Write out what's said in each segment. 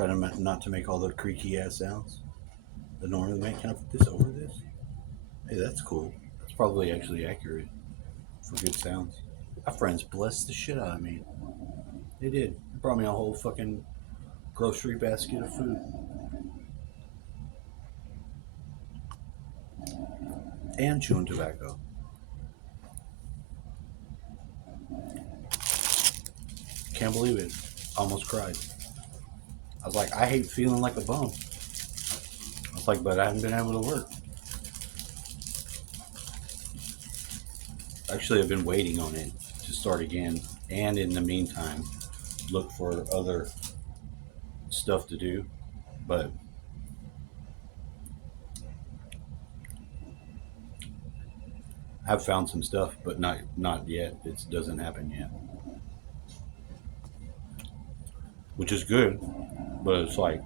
Try to not to make all the creaky ass sounds that normally make. Can I put this over this? Hey, that's cool. That's probably actually accurate for good sounds. My friends blessed the shit out of me. They did. They brought me a whole fucking grocery basket of food and chewing tobacco. Can't believe it. Almost cried. I was like, I hate feeling like a bum. I was like, but I haven't been able to work. Actually, I've been waiting on it to start again. And in the meantime, look for other stuff to do. But I've found some stuff, but not yet. It doesn't happen yet, which is good. But it's like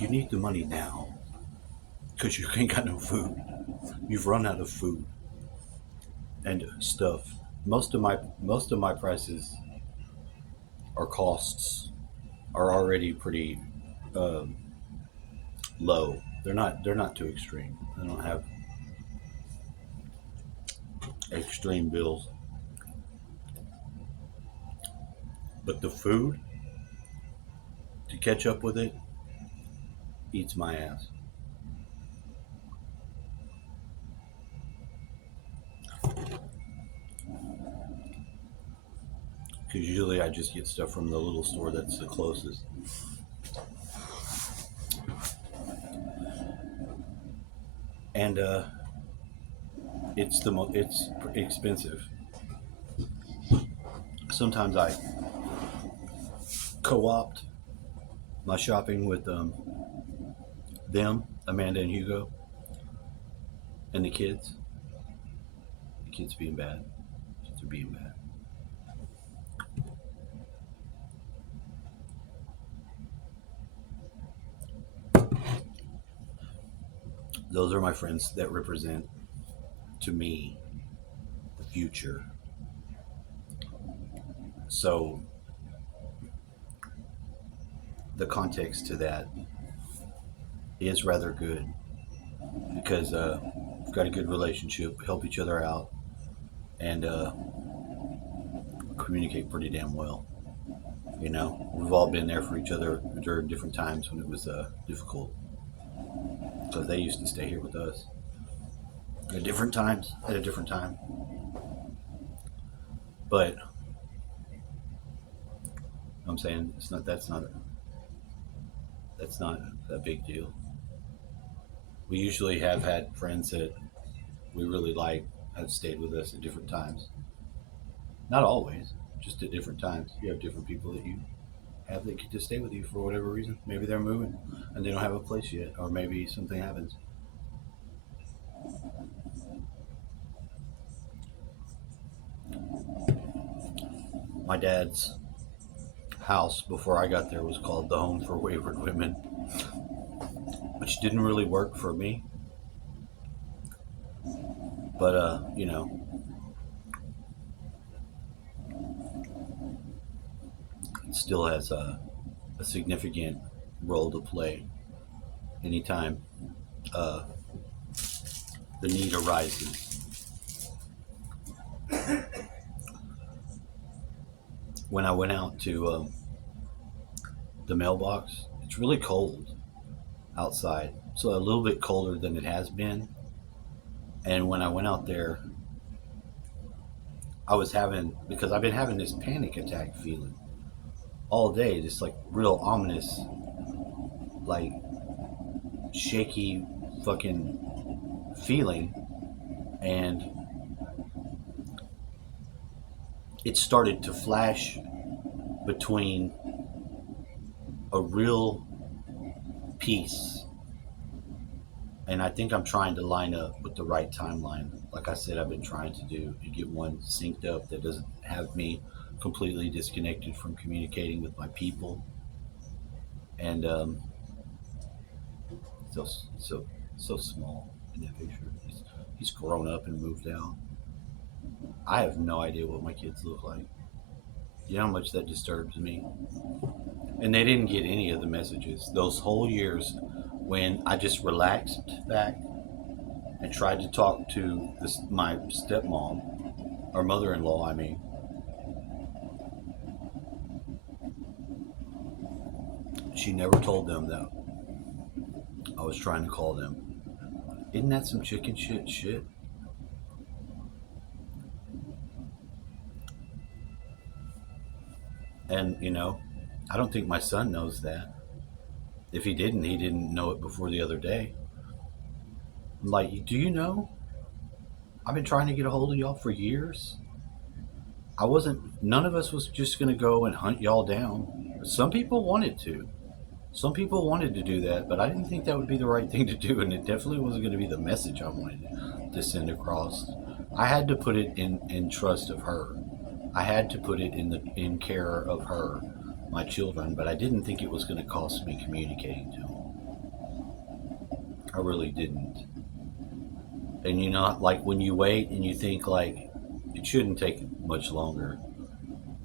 you need the money now because you ain't got no food. You've run out of food and stuff. Most of my prices or costs are already pretty um, low. They're not too extreme. They don't have extreme bills. But the food to catch up with it eats my ass. Because usually I just get stuff from the little store that's the closest. And it's expensive. Sometimes I co-opt my shopping with them, Amanda and Hugo, and the kids. The kids being bad. Kids are being bad. Those are my friends that represent to me the future. So the context to that is rather good because we've got a good relationship, we help each other out, and communicate pretty damn well. You know, we've all been there for each other during different times when it was difficult. Because they used to stay here with us at different times, at a different time. But I'm saying it's not. That's not a big deal. We usually have had friends that we really like have stayed with us at different times. Not always, just at different times. You have different people that you have that get to stay with you for whatever reason. Maybe they're moving and they don't have a place yet, or maybe something happens. My dad's house before I got there was called the Home for Wayward Women, which didn't really work for me. But it still has a significant role to play anytime uh, the need arises. When I went out to the mailbox, it's really cold outside, so a little bit colder than it has been. And when I went out there, I was having because I've been having this panic attack feeling all day, this like real ominous, like shaky fucking feeling, and it started to flash between a real peace, and I think I'm trying to line up with the right timeline. Like I said, I've been trying to do to get one synced up that doesn't have me completely disconnected from communicating with my people, and so so so small in that picture. He's grown up and moved out. I have no idea what my kids look like. You know how much that disturbs me? And they didn't get any of the messages. Those whole years when I just relaxed back and tried to talk to my stepmom, or mother in law, I mean, she never told them that I was trying to call them. Isn't that some chicken shit? And, I don't think my son knows that. If he didn't know it before the other day. Like, do you know? I've been trying to get a hold of y'all for years. None of us was just going to go and hunt y'all down. Some people wanted to. Some people wanted to do that, but I didn't think that would be the right thing to do, and it definitely wasn't going to be the message I wanted to send across. I had to put it in trust of her. I had to put it in care of her, my children, but I didn't think it was going to cost me communicating to them. I really didn't. And like when you wait and you think like it shouldn't take much longer,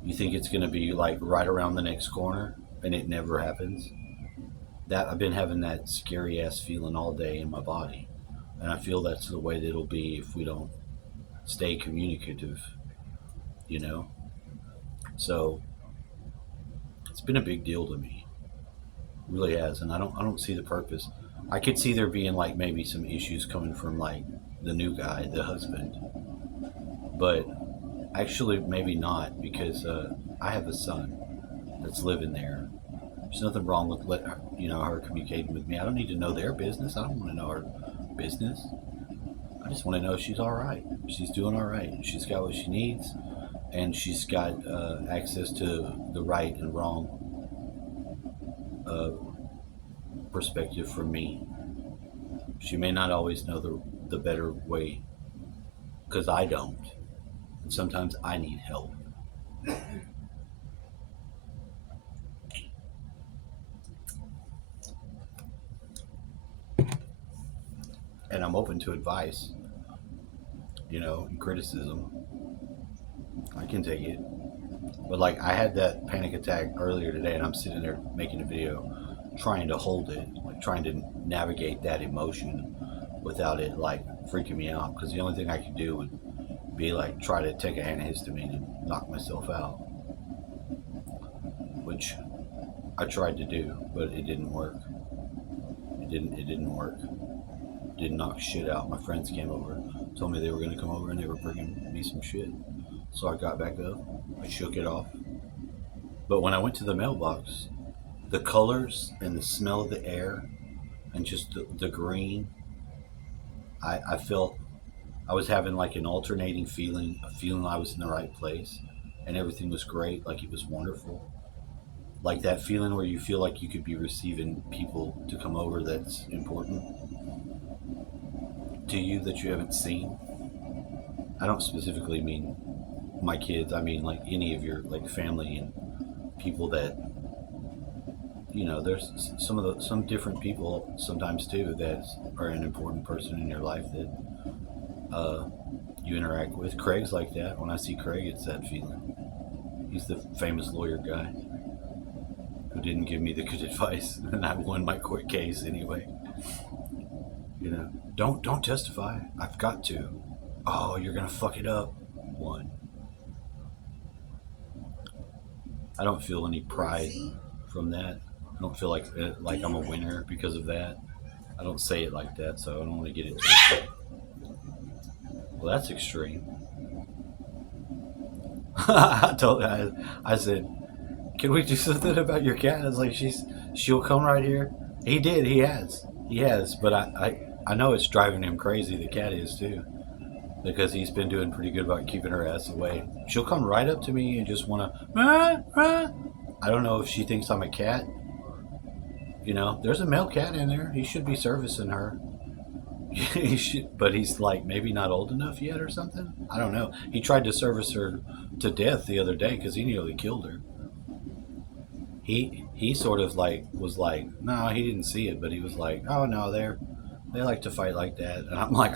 you think it's going to be like right around the next corner, and it never happens. That I've been having that scary ass feeling all day in my body, and I feel that's the way that it'll be if we don't stay communicative, you know. So it's been a big deal to me, it really has, and I don't see the purpose. I could see there being like maybe some issues coming from like the new guy, the husband, but actually maybe not because I have a son that's living there. There's nothing wrong with her communicating with me. I don't need to know their business. I don't want to know her business. I just want to know she's all right. She's doing all right. She's got what she needs, and she's got access to the right and wrong uh, perspective from me. She may not always know the better way because I don't. And sometimes I need help. And I'm open to advice, and criticism. I can take it. But like I had that panic attack earlier today, and I'm sitting there making a video, trying to hold it, like trying to navigate that emotion without it like freaking me out. Because the only thing I could do would be like try to take a antihistamine and knock myself out, which I tried to do, but it didn't work. It didn't work. Didn't knock shit out. My friends came over, told me they were gonna come over and they were bringing me some shit. So I got back up, I shook it off. But when I went to the mailbox, the colors and the smell of the air and just the green, I felt I was having like an alternating feeling, a feeling I was in the right place and everything was great, like it was wonderful. Like that feeling where you feel like you could be receiving people to come over that's important to you that you haven't seen. I don't specifically mean my kids. I mean like any of your like family and people that there's some different people sometimes too that are an important person in your life that uh, you interact with. Craig's like that. When I see Craig, it's that feeling. He's the famous lawyer guy who didn't give me the good advice, and I won my court case anyway. Don't testify. I've got to. Oh, you're gonna fuck it up. One. I don't feel any pride from that. I don't feel like I'm a winner because of that. I don't say it like that, so I don't want to get into it. Well, that's extreme. I said, can we do something about your cat? I was like, she'll come right here. He did. He has. But I know it's driving him crazy. The cat is too, because he's been doing pretty good about keeping her ass away. She'll come right up to me and just want to. I don't know if she thinks I'm a cat. There's a male cat in there. He should be servicing her. He should, but he's like maybe not old enough yet or something. I don't know. He tried to service her to death the other day because he nearly killed her. He sort of like was like, no, he didn't see it, but he was like, oh no, they like to fight like that. And I'm like,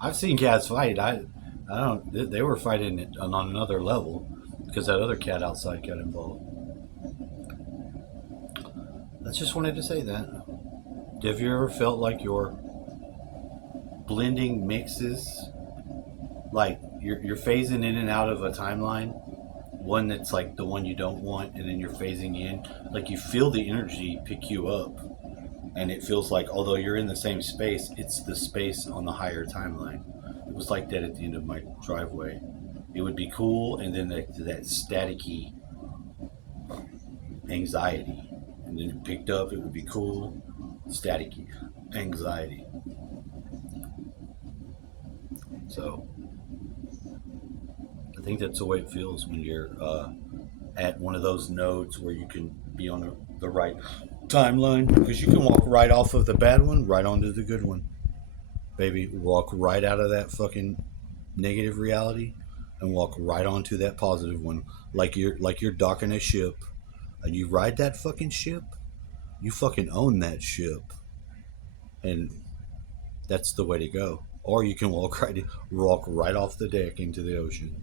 I've seen cats fight. I don't. They were fighting it on another level because that other cat outside got involved. I just wanted to say that. Have you ever felt like you're blending mixes, like you're phasing in and out of a timeline, one that's like the one you don't want, and then you're phasing in, like you feel the energy pick you up, and it feels like although you're in the same space, it's the space on the higher timeline. It was like that at the end of my driveway. It would be cool, and then that staticky anxiety, and then it picked up. It would be cool, staticky anxiety. So I think that's the way it feels when you're at one of those nodes where you can be on the right timeline, because you can walk right off of the bad one right onto the good one, baby. Walk right out of that fucking negative reality and walk right onto that positive one, like you're docking a ship, and you ride that fucking ship. You fucking own that ship, and that's the way to go. Or you can walk right off the deck into the ocean.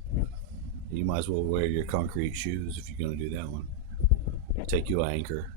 You might as well wear your concrete shoes if you're going to do that one. Take you an anchor.